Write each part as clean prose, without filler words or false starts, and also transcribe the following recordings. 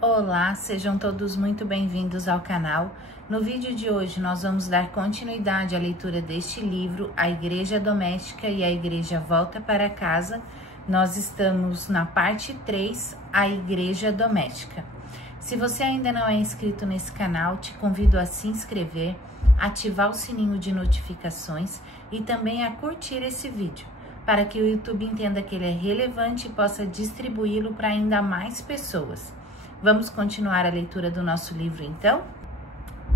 Olá, sejam todos muito bem-vindos ao canal. No vídeo de hoje nós vamos dar continuidade à leitura deste livro, A Igreja Doméstica e a Igreja Volta para Casa. Nós estamos na parte 3, A Igreja Doméstica. Se você ainda não é inscrito nesse canal, te convido a se inscrever, ativar o sininho de notificações e também a curtir esse vídeo, para que o YouTube entenda que ele é relevante e possa distribuí-lo para ainda mais pessoas. Vamos continuar a leitura do nosso livro, então?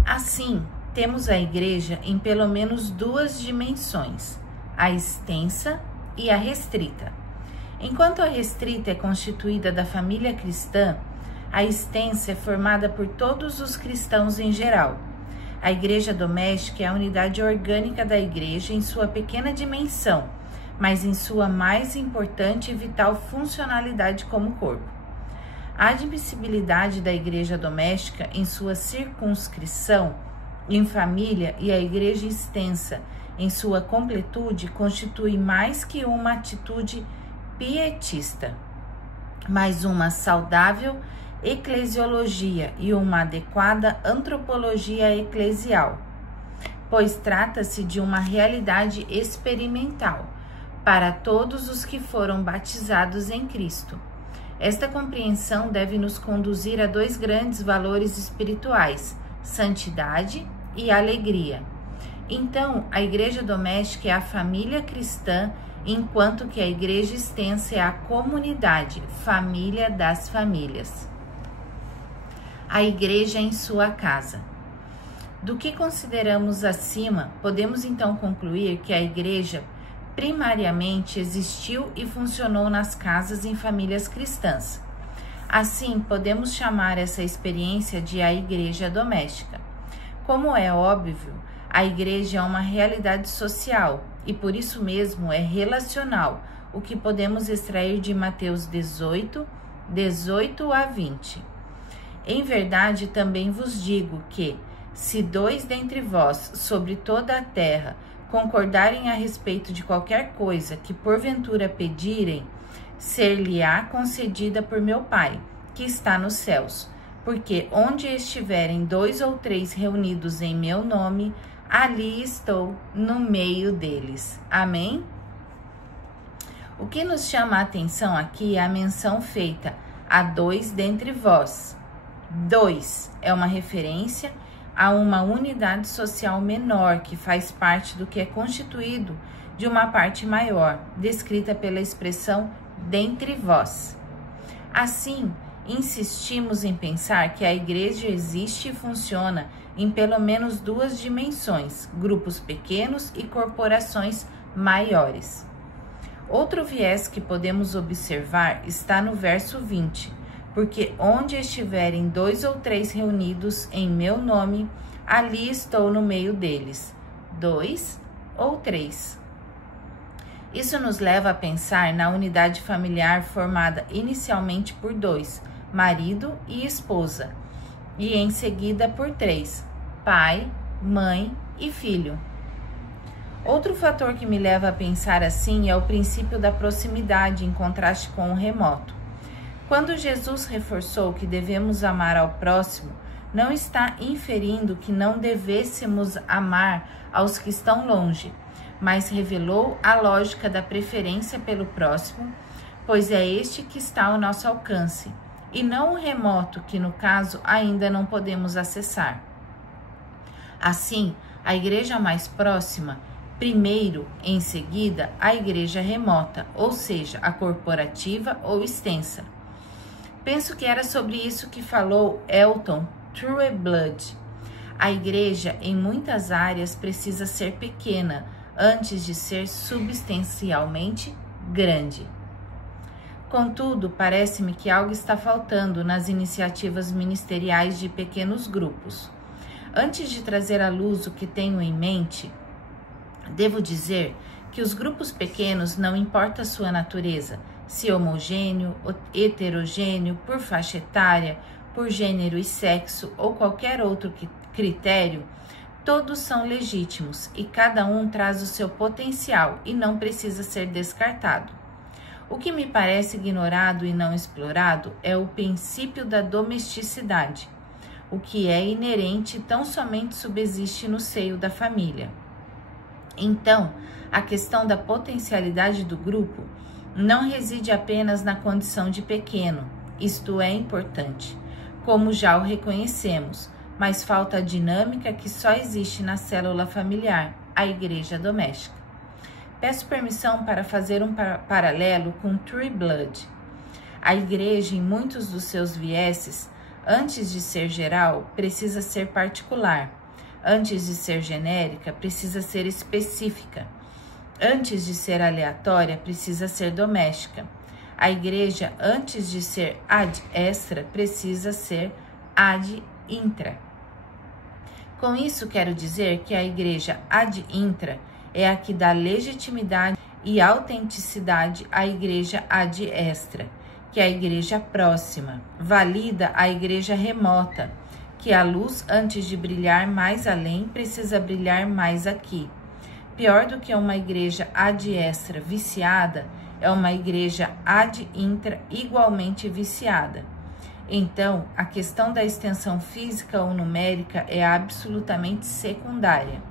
Assim, temos a igreja em pelo menos duas dimensões, a extensa e a restrita. Enquanto a restrita é constituída da família cristã, a extensa é formada por todos os cristãos em geral. A igreja doméstica é a unidade orgânica da igreja em sua pequena dimensão, mas em sua mais importante e vital funcionalidade como corpo. A admissibilidade da igreja doméstica em sua circunscrição em família e a igreja extensa em sua completude constitui mais que uma atitude pietista, mas uma saudável eclesiologia e uma adequada antropologia eclesial, pois trata-se de uma realidade experimental para todos os que foram batizados em Cristo. Esta compreensão deve nos conduzir a dois grandes valores espirituais, santidade e alegria. Então, a igreja doméstica é a família cristã, enquanto que a igreja extensa é a comunidade, família das famílias. A igreja em sua casa. Do que consideramos acima, podemos então concluir que a igreja primariamente existiu e funcionou nas casas em famílias cristãs. Assim, podemos chamar essa experiência de a igreja doméstica. Como é óbvio, a igreja é uma realidade social e por isso mesmo é relacional, o que podemos extrair de Mateus 18, 18 a 20. Em verdade, também vos digo que, se dois dentre vós sobre toda a terra concordarem a respeito de qualquer coisa que porventura pedirem, ser-lhe-á concedida por meu Pai, que está nos céus. Porque onde estiverem 2 ou 3 reunidos em meu nome, ali estou no meio deles. Amém? O que nos chama a atenção aqui é a menção feita a 2 dentre vós. 2 é uma referência a uma unidade social menor que faz parte do que é constituído de uma parte maior, descrita pela expressão dentre vós. Assim, insistimos em pensar que a igreja existe e funciona em pelo menos duas dimensões, grupos pequenos e corporações maiores. Outro viés que podemos observar está no verso 20, porque onde estiverem 2 ou 3 reunidos em meu nome, ali estou no meio deles. 2 ou 3. Isso nos leva a pensar na unidade familiar formada inicialmente por 2, marido e esposa, e em seguida por 3, pai, mãe e filho. Outro fator que me leva a pensar assim é o princípio da proximidade em contraste com o remoto. Quando Jesus reforçou que devemos amar ao próximo, não está inferindo que não devêssemos amar aos que estão longe, mas revelou a lógica da preferência pelo próximo, pois é este que está ao nosso alcance, e não o remoto que, no caso, ainda não podemos acessar. Assim, a igreja mais próxima, primeiro, em seguida, a igreja remota, ou seja, a corporativa ou extensa. Penso que era sobre isso que falou Elton Trueblood. A igreja, em muitas áreas, precisa ser pequena antes de ser substancialmente grande. Contudo, parece-me que algo está faltando nas iniciativas ministeriais de pequenos grupos. Antes de trazer à luz o que tenho em mente, devo dizer que os grupos pequenos, não importa a sua natureza, se homogêneo, heterogêneo, por faixa etária, por gênero e sexo ou qualquer outro critério, todos são legítimos e cada um traz o seu potencial e não precisa ser descartado. O que me parece ignorado e não explorado é o princípio da domesticidade, o que é inerente e tão somente subsiste no seio da família. Então, a questão da potencialidade do grupo não reside apenas na condição de pequeno, isto é importante, como já o reconhecemos, mas falta a dinâmica que só existe na célula familiar, a igreja doméstica. Peço permissão para fazer um paralelo com True Blood. A igreja, em muitos dos seus vieses, antes de ser geral, precisa ser particular. Antes de ser genérica, precisa ser específica. Antes de ser aleatória, precisa ser doméstica. A igreja, antes de ser ad extra, precisa ser ad intra. Com isso, quero dizer que a igreja ad intra é a que dá legitimidade e autenticidade à igreja ad extra, que é a igreja próxima, valida a igreja remota, que a luz, antes de brilhar mais além, precisa brilhar mais aqui. Pior do que uma igreja ad extra viciada, é uma igreja ad intra igualmente viciada. Então, a questão da extensão física ou numérica é absolutamente secundária.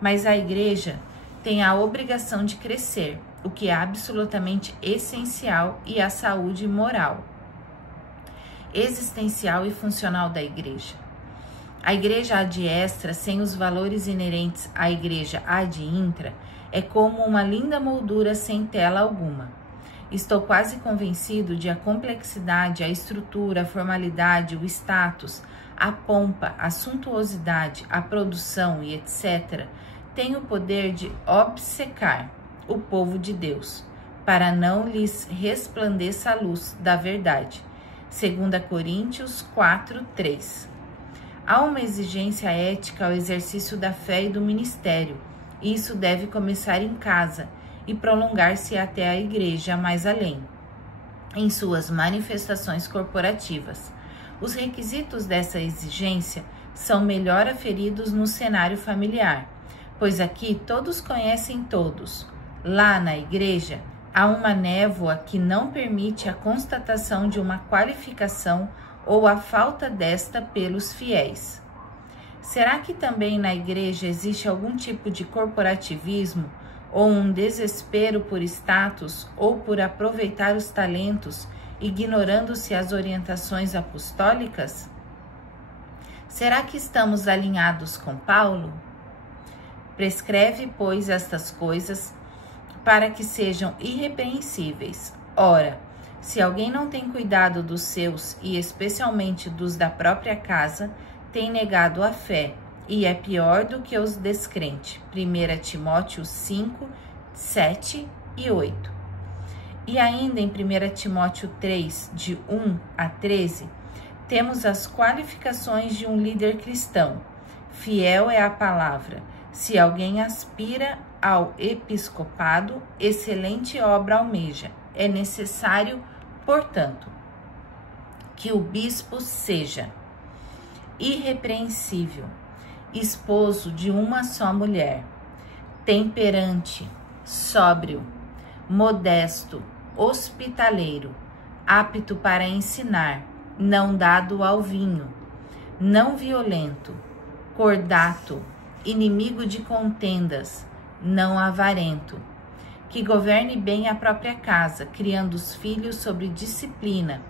Mas a igreja tem a obrigação de crescer, o que é absolutamente essencial, e a saúde moral, existencial e funcional da igreja. A igreja ad extra, sem os valores inerentes à igreja ad intra, é como uma linda moldura sem tela alguma. Estou quase convencido de a complexidade, a estrutura, a formalidade, o status, a pompa, a suntuosidade, a produção e etc. têm o poder de obcecar o povo de Deus, para não lhes resplandeça a luz da verdade. 2 Coríntios 4:3. Há uma exigência ética ao exercício da fé e do ministério, e isso deve começar em casa e prolongar-se até a igreja mais além, em suas manifestações corporativas. Os requisitos dessa exigência são melhor aferidos no cenário familiar, pois aqui todos conhecem todos. Lá na igreja, há uma névoa que não permite a constatação de uma qualificação ou a falta desta pelos fiéis. Será que também na igreja existe algum tipo de corporativismo ou um desespero por status ou por aproveitar os talentos, ignorando-se as orientações apostólicas? Será que estamos alinhados com Paulo? Prescreve, pois, estas coisas para que sejam irrepreensíveis. Ora, se alguém não tem cuidado dos seus, e especialmente dos da própria casa, tem negado a fé, e é pior do que os descrentes. 1 Timóteo 5, 7 e 8. E ainda em 1 Timóteo 3, de 1 a 13, temos as qualificações de um líder cristão. Fiel é a palavra. Se alguém aspira ao episcopado, excelente obra almeja. É necessário, portanto, que o bispo seja irrepreensível, esposo de uma só mulher, temperante, sóbrio, modesto, hospitaleiro, apto para ensinar, não dado ao vinho, não violento, cordato, inimigo de contendas, não avarento, que governe bem a própria casa, criando os filhos sob disciplina,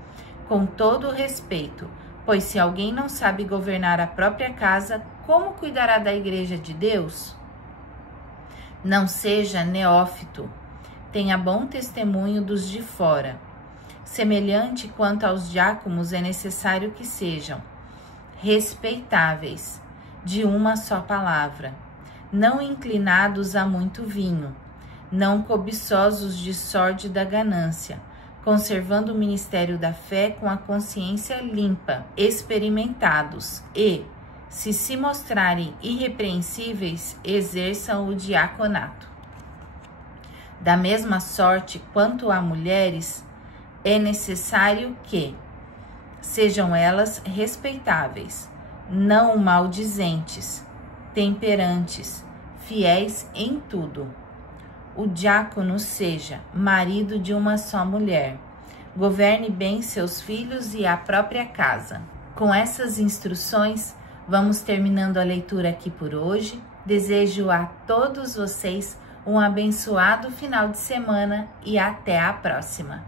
com todo o respeito, pois se alguém não sabe governar a própria casa, como cuidará da igreja de Deus? Não seja neófito, tenha bom testemunho dos de fora. Semelhante quanto aos diáconos, é necessário que sejam respeitáveis, de uma só palavra, não inclinados a muito vinho, não cobiçosos de sórdida ganância, conservando o ministério da fé com a consciência limpa, experimentados e, se mostrarem irrepreensíveis, exerçam o diaconato. Da mesma sorte, quanto a mulheres, é necessário que sejam elas respeitáveis, não maldizentes, temperantes, fiéis em tudo. o diácono seja marido de uma só mulher. Governe bem seus filhos e a própria casa. Com essas instruções, vamos terminando a leitura aqui por hoje. Desejo a todos vocês um abençoado final de semana e até a próxima.